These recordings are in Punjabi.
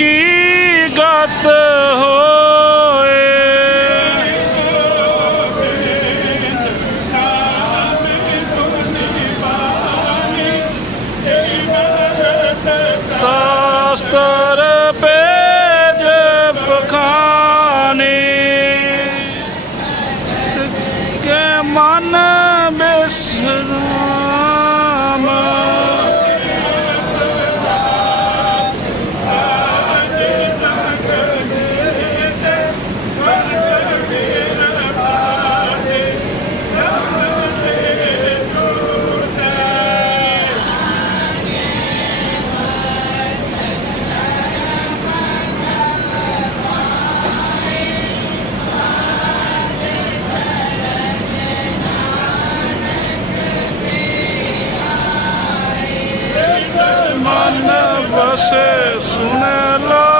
ਕੀ ਗਤ ਹੋਏ? ਸ਼ਾਸਤਰ acesso é, nela.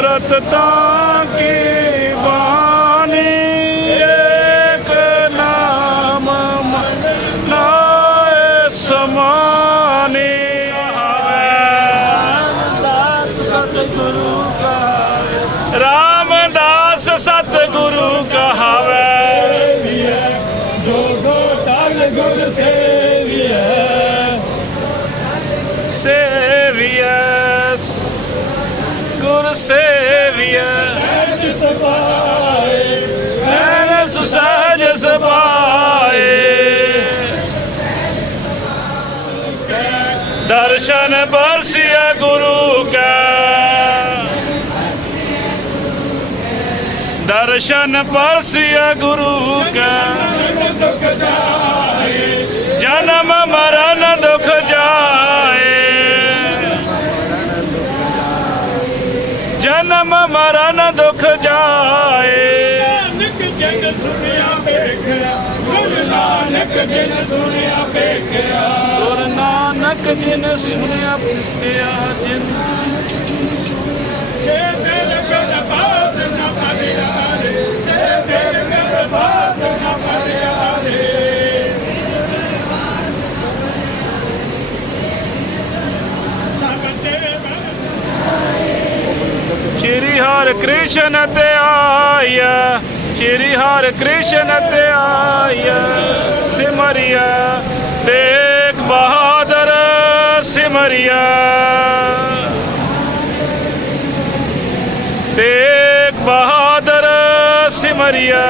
ਅੰਮ੍ਰਿਤ ਤਾਂ ਕੀ ਬਾਣੀ? ਏਕ ਨਾਮ ਮਨ ਨਾਏ ਸਮਾਨੀ। ਰਾਮਦਾਸ ਸਤਿਗੁਰੂ ਕਹਾਵੇ। ਰਾਮਦਾਸ ਸਤਿਗੁਰੂ ਕਹਾਵੇ ਜੋ ਗੋ ਟਲ ਗੁਰ ਸੇਵੀਐ। ਸੇਵੀਐਸ ਗੁਰ ਸੇਵੀਐ ਐਜ ਸਪਾਏ ਮੈਨ ਸੁਸਹਿਜ ਸਬਾਏ ਦਰਸ਼ਨ ਬਰਸਿਆ ਗੁਰੂ ਕਾ ਦਰਸ਼ਨ ਪਰਸਿਆ ਗੁਰੂ ਕਾ ਜਨਮ ਮਰਨ ਜਨਮ ਮਰਨ ਦੁਖ ਜਾਏ। ਨਾਨਕ ਜਨ ਸੁਣਿਆ ਵੇਖਿਆ ਗੁਰੂ ਨਾਨਕ ਜਨ ਸੁਣਿਆ ਵੇਖਿਆ। ਗੁਰ ਨਾਨਕ ਜਿਨ ਸੁਣਿਆ ਪਿਆ ਜਿਨ ਛੇ ਦਿਨ ਕਰ ਬਾਸ ਨਾ ਪਰਿਆ ਰੇ ਛੇ ਦਿਨ ਕਰ ਬਾਸ ਨਾ ਹਰ ਕ੍ਰਿਸ਼ਨ ਤੇ ਆਇਆ, ਸ਼੍ਰੀ ਹਰ ਕ੍ਰਿਸ਼ਨ ਤੇ ਆਇਆ, ਸਿਮਰਿਆ, ਤੇਗ ਬਹਾਦਰ ਸਿਮਰਿਆ। ਤੇਗ ਬਹਾਦਰ ਸਿਮਰਿਆ।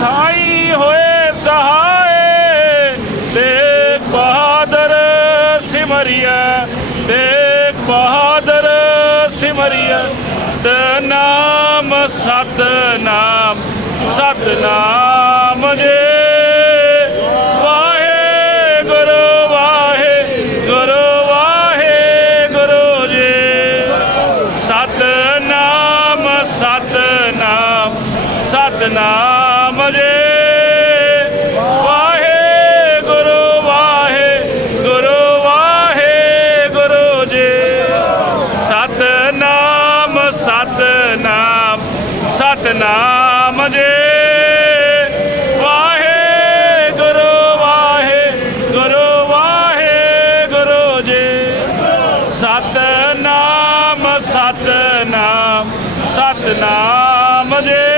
ਸਭ ਹੋਏ ਸਹਾਏ, ਤੇਗ ਬਹਾਦਰ ਸਿਮਰਿਆ ਤੇਗ ਬਹਾਦਰ ਸਿਮਰਿਆ ਤੇ ਨਾਮ ਸਤਨਾਮ ਜੇ। ਵਾਹੇ ਗੁਰੂ ਵਾਹੇ ਗੁਰੂ ਵਾਹੇ ਜੀ। ਸਤਨਾਮ ਸਤਨਾਮ ਸਤਨਾਮ ਜੇ ਵਾਹੇ ਗੁਰੂ ਵਾਹੇ ਗੁਰੂ ਵਾਹੇ ਗੁਰੂ ਜੀ। ਸਤਨਾਮ ਸਤਨਾਮ ਸਤਨਾਮ ਜੇ। ਵਾਹੇ ਗੁਰੂ ਵਾਹੇ ਗੁਰੂ ਵਾਹੇ ਗੁਰੂ ਜੀ। ਸਤਨਾਮ ਸਤਨਾਮ ਸਤਨਾਮ ਜੇ।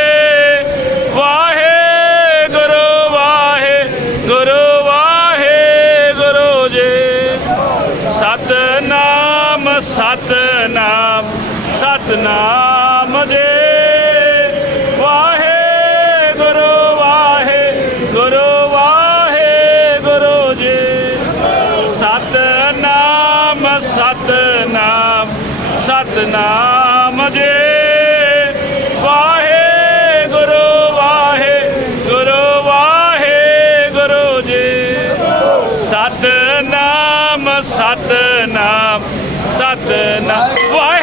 ਸਤਨਾਮ ਸਤਨਾਮ ਜੇ। ਸਤਨਾਮ ਜੇ ਵਾਹਿਗੁਰੂ ਵਾਹਿਗੁਰੂ ਵਾਹਿਗੁਰੂ ਜੀ। ਸਤਨਾਮ ਸਤਨਾਮ ਸਤਨਾਮ ਜੇ। ਵਾਹਿਗੁਰੂ ਵਾਹਿਗੁਰੂ ਵਾਹਿਗੁਰੂ ਜੀ। ਸਤਨਾਮ ਸਤਨਾਮ ਸਤਨਾਮ ਵਾਹਿ